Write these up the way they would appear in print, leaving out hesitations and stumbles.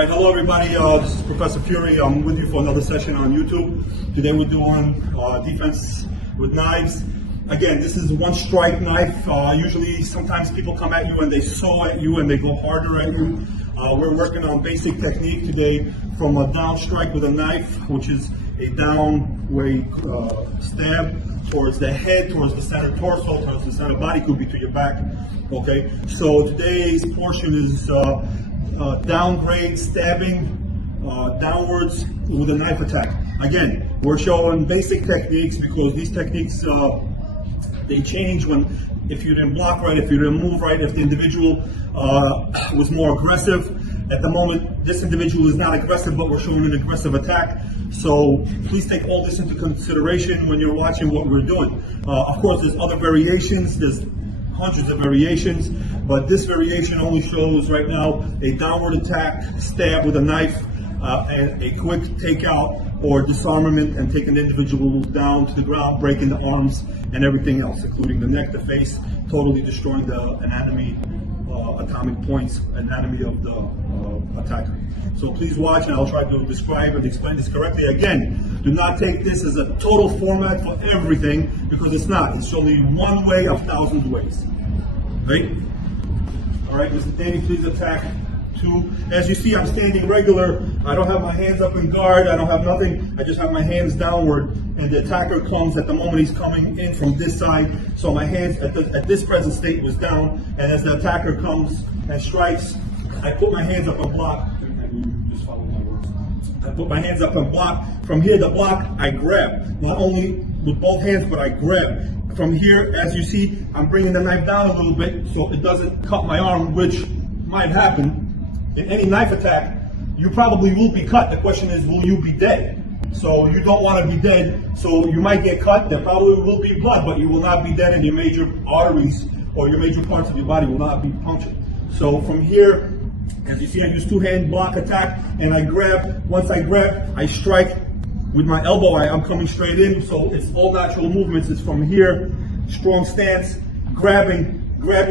right, hello everybody. This is Professor Fury. I'm with you for another session on YouTube. Today we're doing defense with knives. Again, this is one strike knife. Usually, sometimes people come at you and they saw at you and they go harder at you. We're working on basic technique today from a down strike with a knife, which is a downward stab towards the head, towards the center torso, towards the center body, could be to your back. Okay, so today's portion is downgrade stabbing downwards with a knife attack. Again, we're showing basic techniques because these techniques they change if you didn't block right, if you didn't move right, if the individual was more aggressive. At the moment, this individual is not aggressive, but we're showing an aggressive attack. So please take all this into consideration when you're watching what we're doing. Of course, there's other variations. There's hundreds of variations, but this variation only shows right now a downward attack, stab with a knife, and a quick takeout or disarmament and take an individual down to the ground, breaking the arms and everything else, including the neck, the face, totally destroying the anatomy, atomic points, anatomy of the attacker. So please watch and I'll try to describe and explain this correctly. Again, do not take this as a total format for everything because it's not. It's only one way of thousands of ways. Right? All right, Mr. Danny, please attack 2. As you see, I'm standing regular. I don't have my hands up in guard. I don't have nothing. I just have my hands downward. And the attacker comes, at the moment he's coming in from this side. So my hands at this present state was down. And as the attacker comes and strikes, I put my hands up and block. Just follow my words. I put my hands up and block. From here, the block, I grab. Not only with both hands, but I grab. From here, as you see, I'm bringing the knife down a little bit so it doesn't cut my arm, which might happen. In any knife attack, you probably will be cut. The question is, will you be dead? So you don't want to be dead. So you might get cut. There probably will be blood, but you will not be dead, and your major arteries or your major parts of your body will not be punctured. So from here, as you see, I use 2-hand block attack, and I grab. Once I grab, I strike with my elbow. I'm coming straight in, so it's all natural movements. It's from here, strong stance, grabbing,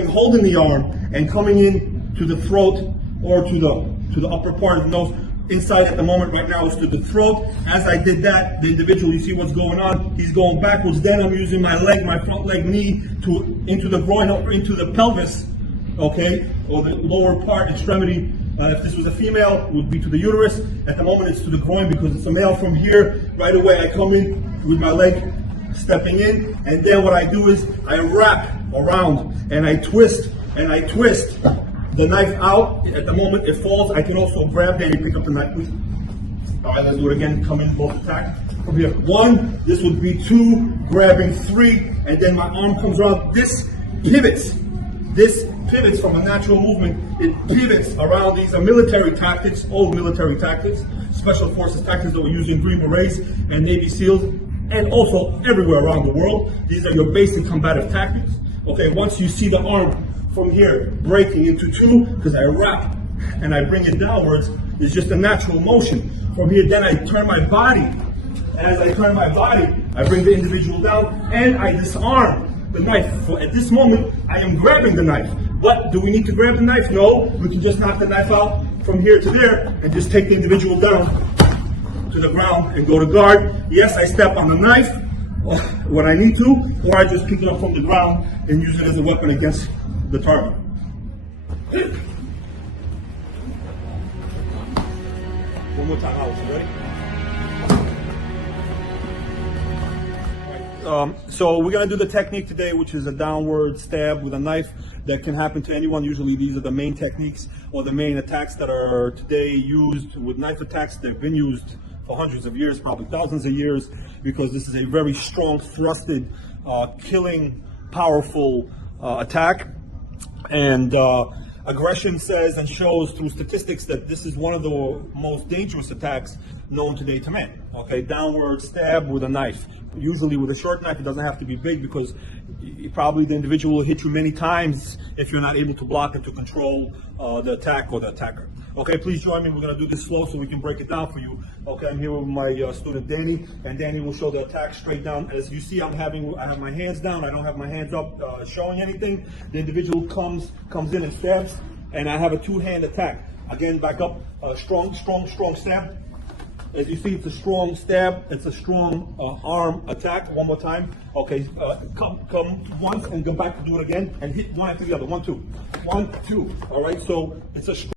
holding the arm, and coming in to the throat or to the upper part of the nose. Inside at the moment right now is to the throat. As I did that, the individual, you see what's going on, he's going backwards. Then I'm using my leg, my front leg, knee into the groin or into the pelvis, okay, or the lower part, extremity. If this was a female, it would be to the uterus. At the moment it's to the groin because it's a male. From here, right away I come in with my leg stepping in, and then what I do is I wrap around and I twist the knife out. At the moment it falls, I can also grab and pick up the knife, please. All right, let's do it again. Come in, both attack. From here, 1, this would be 2, grabbing 3, and then my arm comes around. This pivots from a natural movement. It pivots around. These are military tactics, old military tactics, special forces tactics that we use in Green Berets and Navy SEALs, and also everywhere around the world. These are your basic combative tactics. Okay, once you see the arm from here breaking into 2, because I wrap and I bring it downwards, it's just a natural motion. From here, then I turn my body. As I turn my body, I bring the individual down and I disarm the knife. So at this moment, I am grabbing the knife. But do we need to grab the knife? No, we can just knock the knife out from here to there and just take the individual down to the ground and go to guard. Yes, I step on the knife when I need to, or I just pick it up from the ground and use it as a weapon against the target. One more time, Alex, you ready? So we're going to do the technique today, which is a downward stab with a knife that can happen to anyone. Usually these are the main techniques or the main attacks that are today used with knife attacks. They've been used for hundreds of years, probably thousands of years, because this is a very strong, thrusted, killing, powerful attack. And aggression says and shows through statistics that this is one of the most dangerous attacks known today to man. Okay, downward stab with a knife. Usually with a short knife, it doesn't have to be big because probably the individual will hit you many times if you're not able to block and to control the attack or the attacker. Okay, please join me. We're going to do this slow so we can break it down for you. Okay, I'm here with my student Danny, and Danny will show the attack straight down. As you see, I have my hands down. I don't have my hands up showing anything. The individual comes in and stabs, and I have a 2-hand attack. Again, back up. Strong stab. As you see, it's a strong stab. It's a strong arm attack. One more time. Okay, come once and go back to do it again and hit one after the other. 1, 2. 1, 2. All right, so it's a